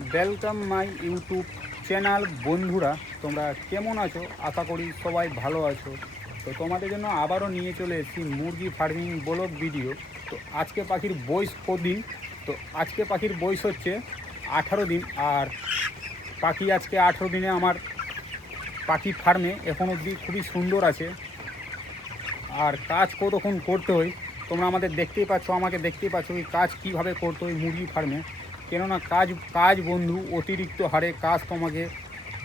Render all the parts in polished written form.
Welcome my YouTube channel. বন্ধুরা, তোমরা কেমন আছো? আশা করি সবাই ভালো আছো। তো তোমাদের জন্য আবারও নিয়ে চলে এসেছি মুরগি ফার্মিং ব্লগ ভিডিও। তো আজকে পাখির বয়স কদিন? তো আজকে পাখির বয়স হচ্ছে 18 দিন। আর পাখি আজকে 18 দিনে আমার পাখি ফার্মে এখন অবধি খুবই সুন্দর আছে। আর কাজ কতক্ষণ করতে হয় তোমরা আমাকে দেখতেই পাচ্ছ এই কাজ কীভাবে করতে হয় মুরগি ফার্মে। কেননা কাজ বন্ধু, অতিরিক্ত হারে কাজ তোমাকে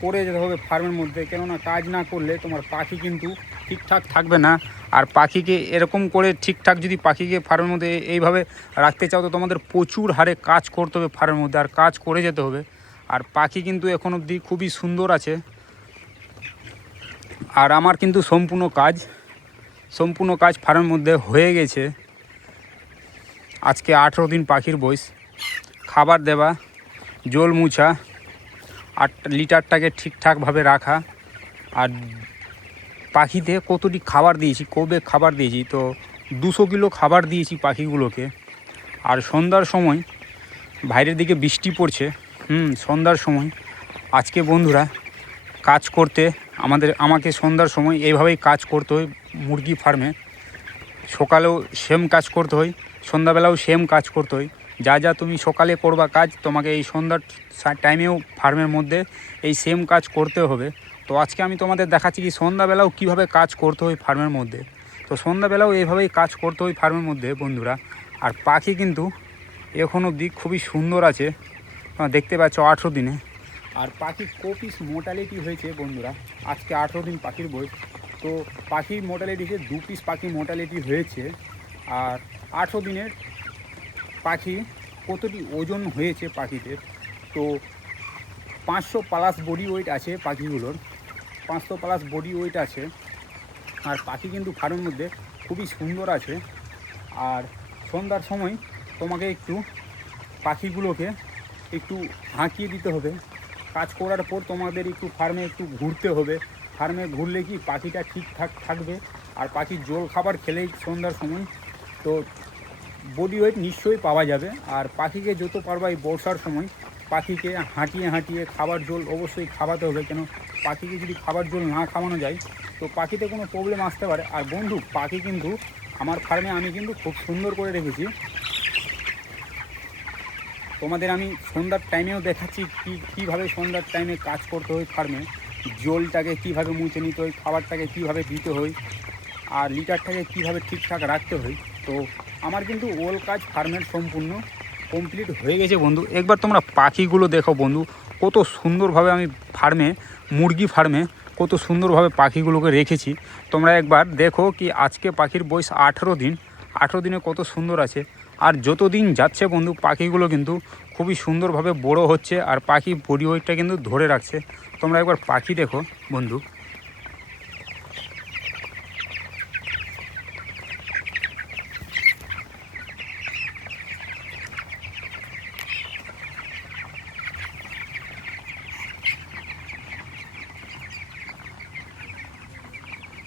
করে যেতে হবে ফার্মের মধ্যে। কেননা কাজ না করলে তোমার পাখি কিন্তু ঠিকঠাক থাকবে না। আর পাখিকে এরকম করে ঠিকঠাক যদি পাখিকে ফার্মের মধ্যে এইভাবে রাখতে চাও তো তোমাদের প্রচুর হারে কাজ করতে হবে ফার্মের মধ্যে, আর কাজ করে যেতে হবে। আর পাখি কিন্তু এখন অবধি খুবই সুন্দর আছে। আর আমার কিন্তু সম্পূর্ণ কাজ ফার্মের মধ্যে হয়ে গেছে। আজকে 18 দিন পাখির বয়স। খাবার দেওয়া, জল মুছা, 8 লিটারটাকে ঠিকঠাকভাবে রাখা। আর পাখিতে কতটি খাবার দিয়েছি, কবে খাবার দিয়েছি তো 200 কিলো খাবার দিয়েছি পাখিগুলোকে। আর সন্ধ্যার সময় বাইরের দিকে বৃষ্টি পড়ছে, সন্ধ্যার সময় আজকে বন্ধুরা কাজ করতে আমাকে সন্ধ্যার সময় এইভাবেই কাজ করতে হয় মুরগি ফার্মে। সকালেও সেম কাজ করতে হয়, সন্ধ্যাবেলাও সেম কাজ করতে হয়। যা তুমি সকালে করবা কাজ, তোমাকে এই সন্ধ্যার টাইমেও ফার্মের মধ্যে এই সেম কাজ করতে হবে। তো আজকে আমি তোমাদের দেখাচ্ছি কি সন্ধ্যাবেলাও কীভাবে কাজ করতে হয় ফার্মের মধ্যে। তো সন্ধ্যাবেলাও এইভাবেই কাজ করতে হয় ফার্মের মধ্যে বন্ধুরা। আর পাখি কিন্তু এখন অবধি খুবই সুন্দর আছে, দেখতে পাচ্ছ 18 দিনে। আর পাখির পিস মোর্টালিটি হয়েছে বন্ধুরা, আজকে 18 দিন পাখির বয়স। তো পাখির মোর্টালিটি হচ্ছে 2 পিস পাখি মোর্টালিটি হয়েছে। আর 18 দিনের পাখি কতটি ওজন হয়েছে পাখিদের, তো 500 প্লাস বডি ওয়েট আছে পাখিগুলোর, 500 প্লাস বডি ওয়েট আছে। আর পাখি কিন্তু ফার্মের মধ্যে খুবই সুন্দর আছে। আর সন্ধ্যার সময় তোমাকে একটু পাখিগুলোকে একটু হাঁকিয়ে দিতে হবে। কাজ করার পর তোমাদের একটু ফার্মে একটু ঘুরতে হবে। ফার্মে ঘুরলে কি পাখিটা ঠিকঠাক থাকবে। আর পাখি জল খাবার খেলেই সন্ধ্যার সময় তো বডি ওয়েট নিশ্চয়ই পাওয়া যাবে। আর পাখিকে যত পারবা এই বর্ষার সময় পাখিকে হাঁটিয়ে খাবার জল অবশ্যই খাওয়াতে হবে। কেন পাখিকে যদি খাবার জল না খাওয়ানো যায় তো পাখিতে কোনো প্রবলেম আসতে পারে। আর বন্ধু, পাখি কিন্তু আমার ফার্মে আমি কিন্তু খুব সুন্দর করে রেখেছি। তোমাদের আমি সন্ধ্যার টাইমেও দেখাচ্ছি কীভাবে সন্ধ্যার টাইমে কাজ করতে হয় ফার্মে। জলটাকে কীভাবে মুছে নিতে হয়, খাবারটাকে কীভাবে দিতে হয়, আর লিটারটাকে কীভাবে ঠিকঠাক রাখতে হয়। তো আমার কিন্তু ওল কাজ ফার্মের সম্পূর্ণ কমপ্লিট হয়ে গেছে বন্ধু। একবার তোমরা পাখিগুলো দেখো বন্ধু, কত সুন্দরভাবে আমি মুরগি ফার্মে কত সুন্দরভাবে পাখিগুলোকে রেখেছি। তোমরা একবার দেখো কি আজকে পাখির বয়স 18 দিন। 18 দিনে কত সুন্দর আছে। আর যত দিন যাচ্ছে বন্ধু পাখিগুলো কিন্তু খুবই সুন্দরভাবে বড় হচ্ছে। আর পাখি বডি ওয়েটটা কিন্তু ধরে রাখছে। তোমরা একবার পাখি দেখো বন্ধু।